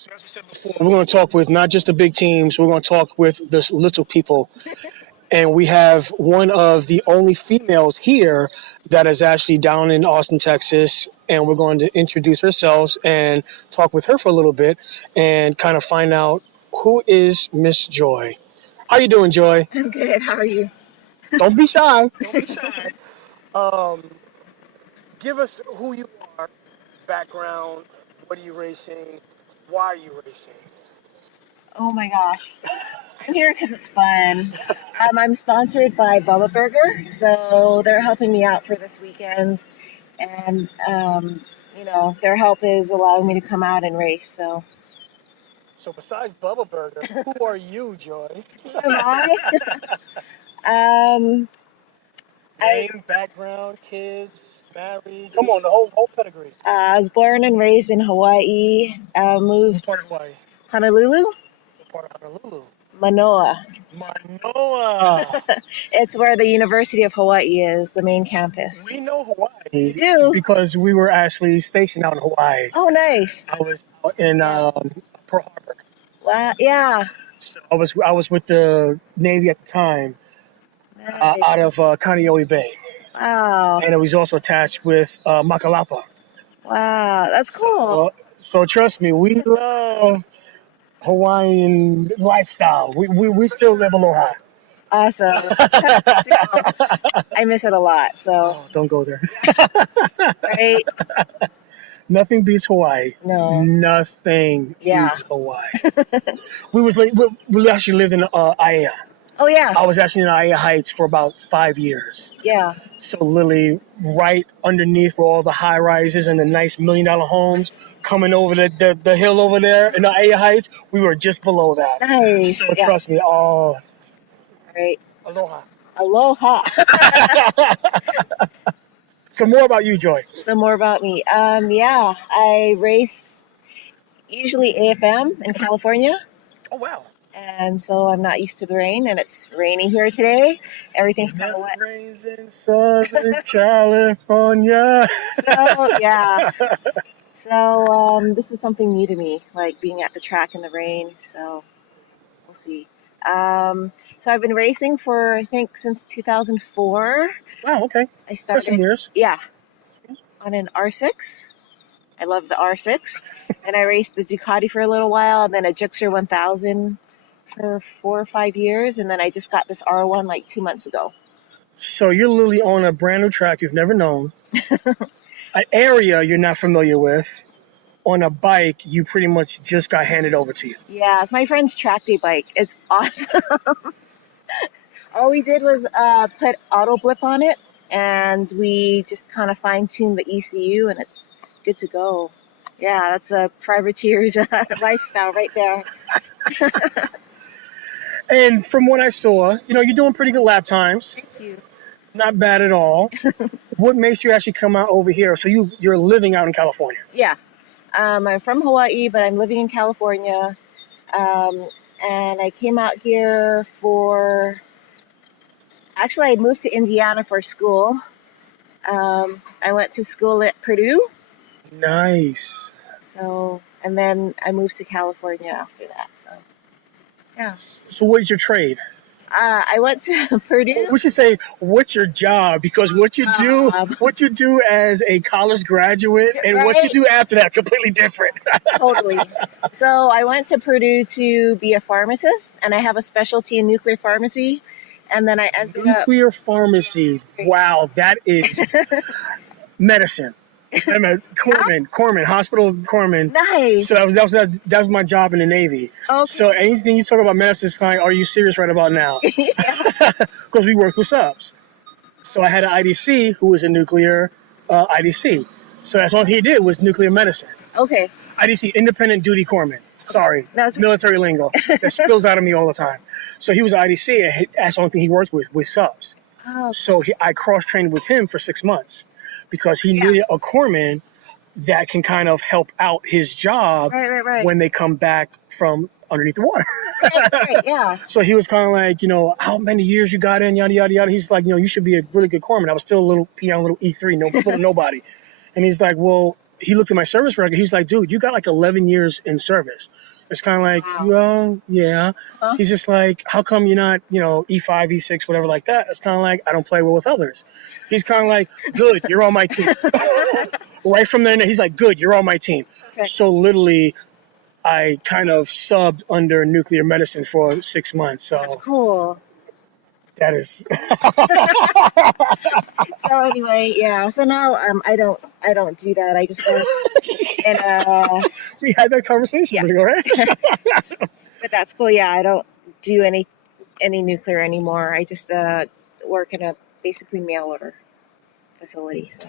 So as we said before, we're going to talk with not just the big teams. We're going to talk with the little people, and we have one of the only females here that is actually down in Austin, Texas, and we're going to introduce ourselves and talk with her for a little bit and kind of find out who is Miss Joy. How you doing, Joy? I'm good. How are you? Don't be shy. Don't be shy. Um, Give us who you are, background, what are you racing, why are you racing? Oh my gosh. I'm here because it's fun. I'm sponsored by Bubba Burger, so they're helping me out for this weekend. And, their help is allowing me to come out and race. So, So besides Bubba Burger, who are you, Joy? who am I? um, Name, background, kids, married. Come on, the whole pedigree. I was born and raised in Hawaii. What Moved part of Hawaii? Honolulu, What part of Honolulu? Manoa. Manoa. It's where the University of Hawaii is, the main campus. We know Hawaii. You do? Because we were actually stationed out in Hawaii. Oh, nice. I was out in Pearl Harbor. Wow. Yeah. So I was with the Navy at the time, Nice. out of Kaneohe Bay. Wow. And it was also attached with Makalapa. Wow. That's cool. So trust me, we love Hawaiian lifestyle. We still live aloha. Awesome. I miss it a lot. So Oh, don't go there. right. Nothing beats Hawaii. No. Nothing Yeah. beats Hawaii. We actually lived in Aiea. Oh yeah. I was actually in Aiea Heights for about 5 years. Yeah. So literally right underneath where all the high rises and the nice $1 million homes coming over the hill over there in the Aiea Heights, we were just below that. Nice. So Yeah. trust me, Right. aloha. Aloha. So more about you, Joy. So more about me. Yeah, I race usually AFM in California. Oh, wow. And so I'm not used to the rain, and it's raining here today. Everything's kind of wet. Rains in Southern California. So, yeah. So this is something new to me, like being at the track in the rain. So we'll see. So I've been racing for, I think, since 2004. Wow, okay. I For started, some years. yeah, on an R6. I love the R6. And I raced the Ducati for a little while, and then a Gixxer 1000 for 4 or 5 years, and then I just got this R1 like 2 months ago. So you're literally on a brand new track you've never known, an area you're not familiar with, on a bike you pretty much just got handed over to you. Yeah, it's my friend's track day bike. It's awesome. All we did was put auto blip on it, and we just kind of fine-tuned the ECU, and it's good to go. Yeah, that's a privateer's lifestyle right there. And from what I saw, you're doing pretty good lap times. Thank you. Not bad at all. What makes you actually come out over here? So you're living out in California. Yeah. I'm from Hawaii, but I'm living in California. And I came out here actually, I moved to Indiana for school. I went to school at Purdue. Nice. So, and then I moved to California after that. So, yeah. So what is your trade? I went to Purdue. We should say, what's your job? Because what you do as a college graduate and what you Right. do after that, completely different. Totally. So I went to Purdue to be a pharmacist, and I have a specialty in nuclear pharmacy. And then I ended up... Nuclear pharmacy. Wow, that is medicine. I'm a corpsman, hospital corpsman. Nice. So that was my job in the Navy. Okay. So anything you talk about medicine, is like, are you serious right about now? Because we work with subs. So I had an IDC who was a nuclear IDC. So that's all he did was nuclear medicine. Okay. IDC, independent duty corpsman. Sorry, That's military lingo that spills out of me all the time. So he was an IDC, and that's the only thing he worked with subs. Oh, So I cross-trained with him for 6 months because he needed a corpsman that can kind of help out his job right. when they come back from underneath the water. Right, yeah. So he was kind of like, how many years you got in, yada, yada, yada. He's like, you should be a really good corpsman. I was still a little E3, nobody. And he's like, well, he looked at my service record. He's like, dude, you got like 11 years in service. It's kind of like, Wow. well, yeah. Huh? He's just like, how come you're not, E5, E6, whatever like that? It's kind of like, I don't play well with others. He's kind of like, good, you're on my team. Right from there, he's like, good, you're on my team. Perfect. So literally, I kind of subbed under nuclear medicine for 6 months. So That's cool. that is. So anyway, yeah. So now I don't do that. I just go and We had that conversation. Yeah. Right? but that's cool. Yeah, I don't do any nuclear anymore. I just work in a basically mail order facility. So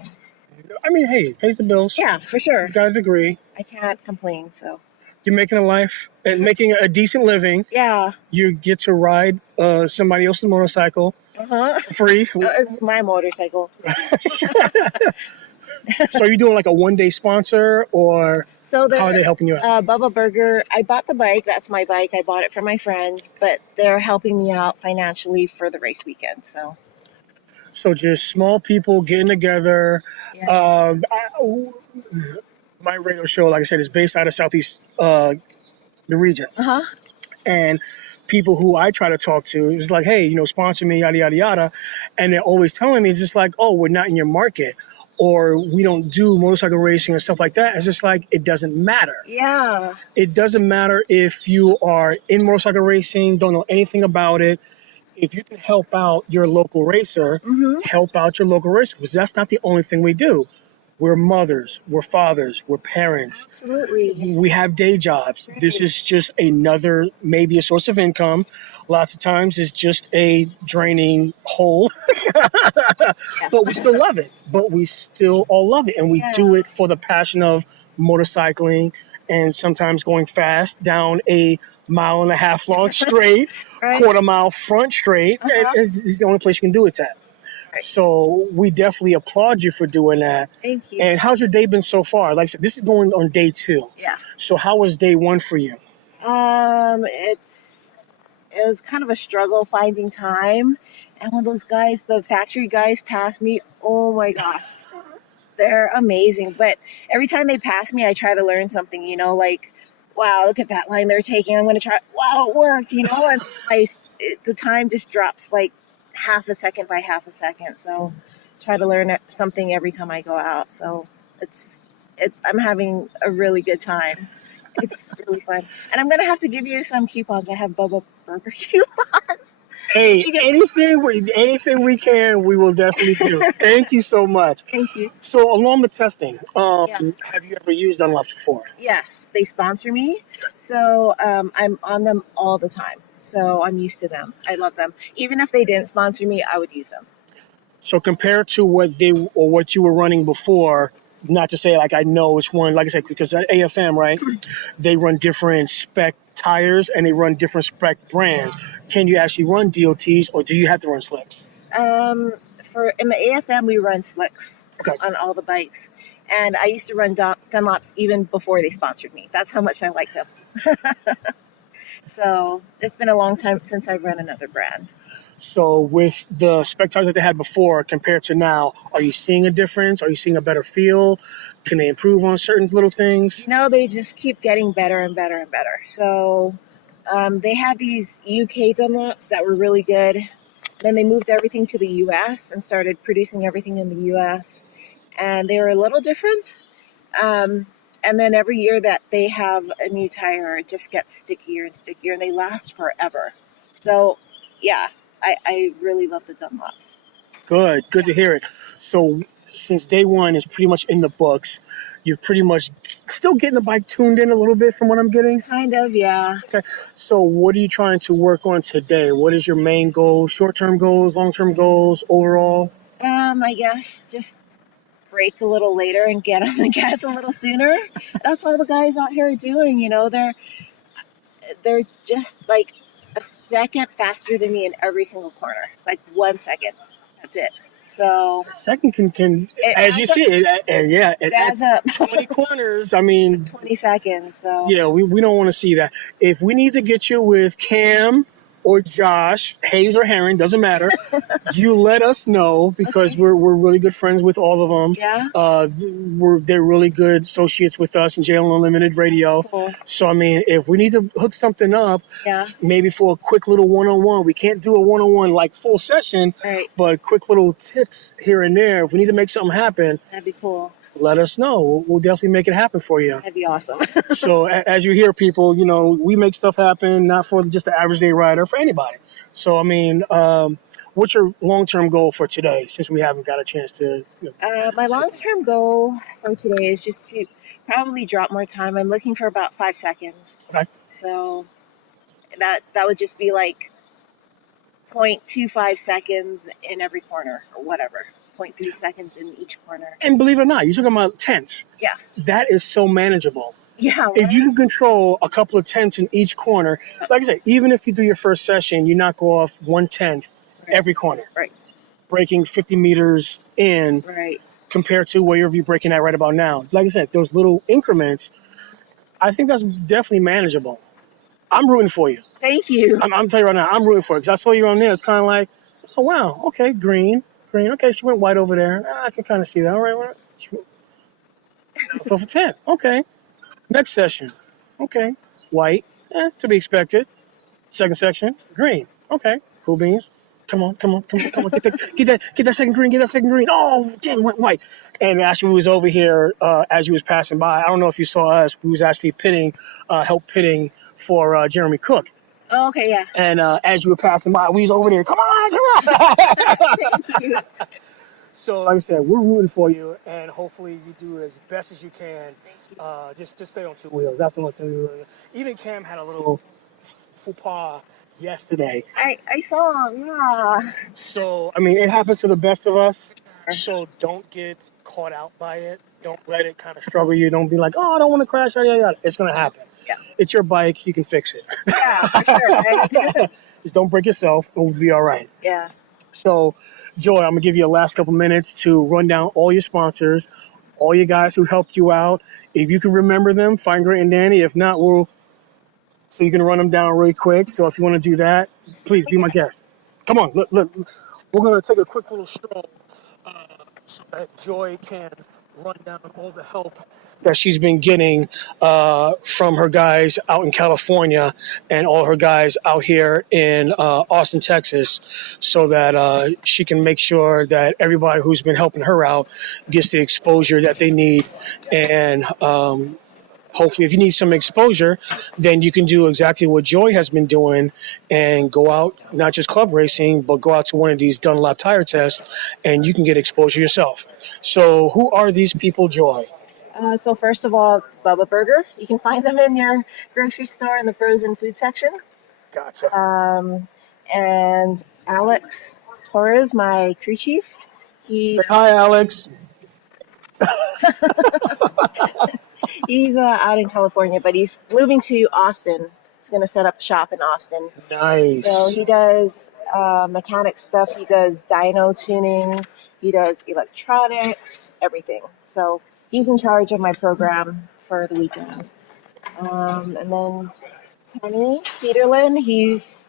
I mean, hey, pays the bills. yeah, for sure. You got a degree. I can't complain. So You're making a life and making a decent living. yeah. You get to ride somebody else's motorcycle Uh-huh. for free. It's my motorcycle. So are you doing like a one-day sponsor, or So how are they helping you out? Bubba Burger, I bought the bike. That's my bike. I bought it for my friends, but they're helping me out financially for the race weekend. So So just small people getting together. yeah. My radio show, like I said, is based out of Southeast, the region. Uh-huh. And people who I try to talk to is like, hey, sponsor me, yada, yada, yada. And they're always telling me, it's just like, oh, we're not in your market, or we don't do motorcycle racing and stuff like that. It's just like, it doesn't matter. Yeah. It doesn't matter if you are in motorcycle racing, don't know anything about it. If you can help out your local racer, Mm-hmm. help out your local racer, because that's not the only thing we do. We're mothers, we're fathers, we're parents. Absolutely. We have day jobs. Right. This is just another, maybe a source of income. Lots of times it's just a draining hole, Yes. but we still love it. But we still all love it. And we Yeah. do it for the passion of motorcycling and sometimes going fast down a 1.5 mile long straight, Right. 1/4 mile front straight. Uh-huh. It's the only place you can do it at. Right. So we definitely applaud you for doing that. Thank you. And how's your day been so far? Like I said, this is going on day 2. Yeah. So how was day 1 for you? It was kind of a struggle finding time. And when those guys, the factory guys passed me, oh my gosh, they're amazing. But every time they pass me, I try to learn something, like, wow, look at that line they're taking. I'm going to try, wow, it worked, and the time just drops like half a second by half a second. So try to learn something every time I go out. So I'm having a really good time. It's really fun. And I'm going to have to give you some coupons. I have Bubba Burger coupons. Hey, anything we can, we will definitely do. Thank you so much. Thank you. So along the testing, Yeah. have you ever used Dunlops before? Yes, they sponsor me. So I'm on them all the time. So I'm used to them. I love them. Even if they didn't sponsor me, I would use them. So compared to what you were running before, not to say like I know which one, like I said, because at AFM, right, they run different spec tires and they run different spec brands. Can you actually run DOTs, or do you have to run slicks? In the AFM, we run slicks Okay. on all the bikes. And I used to run Dunlops even before they sponsored me. That's how much I like them. So it's been a long time since I've run another brand. So with the spec tires that they had before compared to now, are you seeing a difference? Are you seeing a better feel? Can they improve on certain little things? They just keep getting better and better and better. So they had these UK Dunlops that were really good. Then they moved everything to the US and started producing everything in the US. And they were a little different. And then every year that they have a new tire, it just gets stickier and stickier, and they last forever. So, yeah, I really love the Dunlops. Good to hear it. So since day 1 is pretty much in the books, you're pretty much still getting the bike tuned in a little bit from what I'm getting? Kind of, yeah. Okay. So what are you trying to work on today? What is your main goal? Short-term goals, long-term goals, overall? I guess just brake a little later and get on the gas a little sooner. That's all the guys out here are doing, they're just like a second faster than me in every single corner. Like 1 second. That's it. So Second can it as you adds see, it adds up 20 corners. I mean, 20 seconds. So yeah, we don't want to see that. If we need to get you with Cam or Josh, Hayes or Heron, doesn't matter. You let us know because we're really good friends with all of them. Yeah. They're really good associates with us in Jail Unlimited Radio. Cool. So I mean, if we need to hook something up, Yeah. maybe for a quick little one-on-one, we can't do a one-on-one like full session, Right. but quick little tips here and there. If we need to make something happen, That'd be cool. let us know. We'll definitely make it happen for you. That'd be awesome. So as you hear, people, we make stuff happen, not for just the average day rider, for anybody. So I mean, what's your long-term goal for today? Since we haven't got a chance to. My long-term goal for today is just to probably drop more time. I'm looking for about 5 seconds. Okay. So that would just be like 0.25 seconds in every corner or whatever. 0.3 seconds in each corner. And believe it or not, you're talking about tenths. Yeah. That is so manageable. Yeah. Right? If you can control a couple of tenths in each corner, like I said, even if you do your first session, you knock off 1/10 every corner. Right. Breaking 50 meters in. Right. Compared to wherever you're breaking at right about now. Like I said, those little increments, I think that's definitely manageable. I'm rooting for you. Thank you. I'm telling you right now, I'm rooting for it because I saw you on there. It's kind of like, oh wow, okay, green. Okay, she went white over there. I can kind of see that. All right, so for 10. Okay, next session. Okay, white. To be expected. Second section, green. Okay, cool beans. Come on. Get that second green. Oh, damn, went white. And actually, we was over here as you was passing by. I don't know if you saw us. We was actually help pitting for Jeremy Cook. Oh, okay, yeah. And as you were passing by, we was over there. Come on. Thank you. So, like I said, we're rooting for you, and hopefully you do as best as you can. Thank you. Just stay on two wheels. That's the only thing. Even Cam had a little faux pas yesterday. I saw, yeah. So, I mean, it happens to the best of us. So don't get caught out by it. Don't let it kind of struggle you. Don't be like, oh, I don't want to crash. Yada, yada. It's going to happen. Yeah. It's your bike. You can fix it. Yeah, for sure. Right? Just don't break yourself. We'll be all right. Yeah. So, Joy, I'm going to give you a last couple minutes to run down all your sponsors, all your guys who helped you out. If you can remember them, fine, great, and dandy. If not, so you can run them down really quick. So if you want to do that, please be my guest. Come on, look. We're going to take a quick little stroll so that Joy can run down all the help that she's been getting from her guys out in California and all her guys out here in Austin, Texas, so that she can make sure that everybody who's been helping her out gets the exposure that they need. And hopefully, if you need some exposure, then you can do exactly what Joy has been doing and go out, not just club racing, but go out to one of these Dunlop tire tests, and you can get exposure yourself. So who are these people, Joy? So first of all, Bubba Burger. You can find them in your grocery store in the frozen food section. Gotcha. And Alex Torres, my crew chief. Say hi, Alex. He's out in California, but he's moving to Austin. He's going to set up shop in Austin. Nice. So he does mechanic stuff. He does dyno tuning. He does electronics, everything. So he's in charge of my program for the weekend. And then Kenny Cedarlin, he's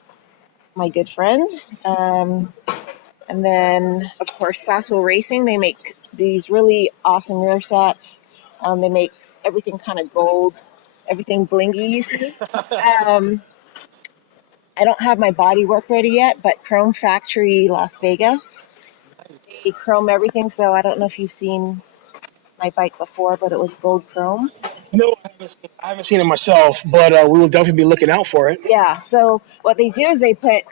my good friend. And then, of course, Sato Racing. They make these really awesome rear sets. They make everything kind of gold, everything blingy, you see. I don't have my body work ready yet, but Chrome Factory Las Vegas, they chrome everything. So I don't know if you've seen my bike before, but it was gold chrome. No, I haven't seen it myself, but we will definitely be looking out for it. Yeah. So what they do is they put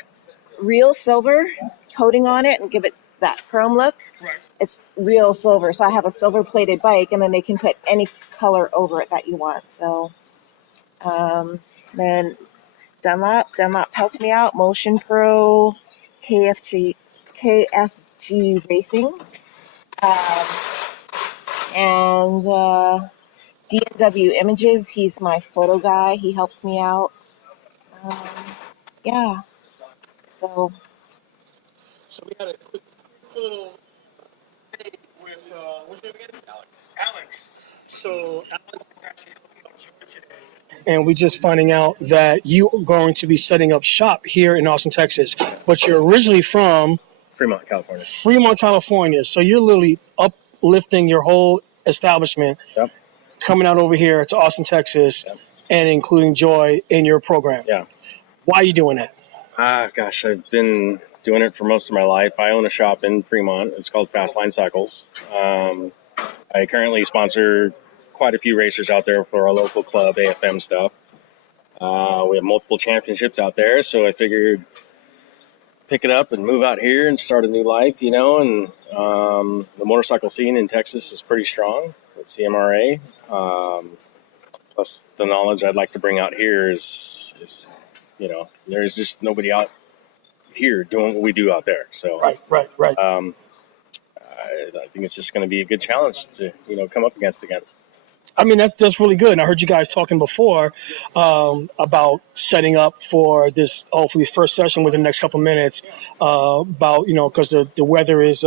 real silver coating on it and give it that chrome look. Right. It's real silver. So I have a silver plated bike, and then they can put any color over it that you want. So then Dunlop helps me out. Motion Pro, KFG Racing, and DNW Images. He's my photo guy. He helps me out. Yeah. So we had a quick little thing with what's your name again? Alex. So Alex is actually helping out and we just finding out that you are going to be setting up shop here in Austin, Texas. But you're originally from Fremont, California. Fremont, California. So you're literally uplifting your whole establishment, Yep. coming out over here to Austin, Texas, Yep. and including Joy in your program. Yeah. Why are you doing that? Gosh, I've been doing it for most of my life. I own a shop in Fremont. It's called Fastline Cycles. I currently sponsor quite a few racers out there for our local club, AFM stuff. We have multiple championships out there, so I figured pick it up and move out here and start a new life, you know. And the motorcycle scene in Texas is pretty strong with CMRA. Plus, the knowledge I'd like to bring out here is you know, there's just nobody out here doing what we do out there. So, Right. I think it's just going to be a good challenge to, you know, come up against again. I mean, that's really good. And I heard you guys talking before about setting up for this, hopefully, first session within the next couple of minutes about, you know, because the weather is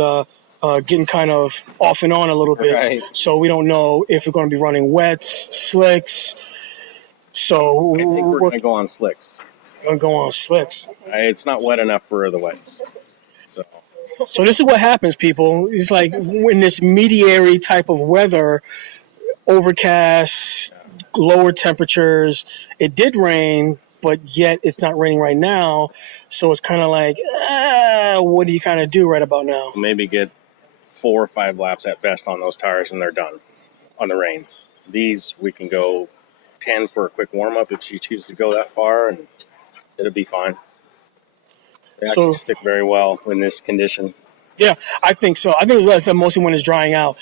getting kind of off and on a little bit. Right. So we don't know if we're going to be running wets, slicks. So I think we're going to go on slicks. Going to go on slicks. It's not wet enough for the wets. So this is what happens, people. It's like when this mediary type of weather, overcast, lower temperatures. It did rain, but yet it's not raining right now. So it's kind of like, what do you kind of do right about now? Maybe get 4 or 5 laps at best on those tires and they're done on the rains. These, we can go 10 for a quick warm-up if you choose to go that far, and it'll be fine. They actually stick very well in this condition. Yeah, I think so. I think mostly when it's drying out,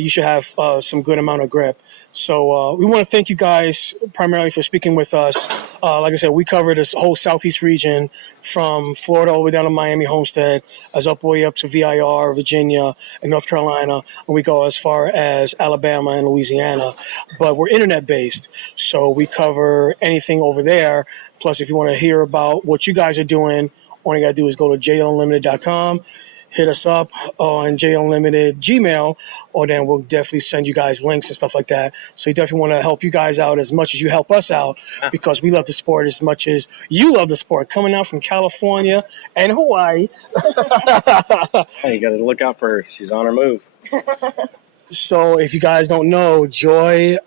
you should have some good amount of grip. So we want to thank you guys primarily for speaking with us. Like I said, we cover this whole southeast region from Florida all the way down to Miami, Homestead, as way up to VIR, Virginia, and North Carolina, and we go as far as Alabama and Louisiana. But we're internet-based, so we cover anything over there. Plus, if you want to hear about what you guys are doing, all you got to do is go to JUnlimited.com. Hit us up on JUnlimited Gmail, or then we'll definitely send you guys links and stuff like that. So we definitely want to help you guys out as much as you help us out, because we love the sport as much as you love the sport. Coming out from California and Hawaii. You got to look out for her. She's on her move. So if you guys don't know, Joy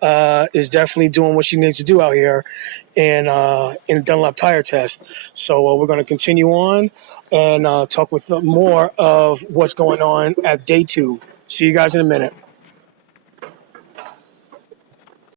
is definitely doing what she needs to do out here in Dunlop Tire Test. So we're going to continue on and talk with more of what's going on at day 2. See you guys in a minute.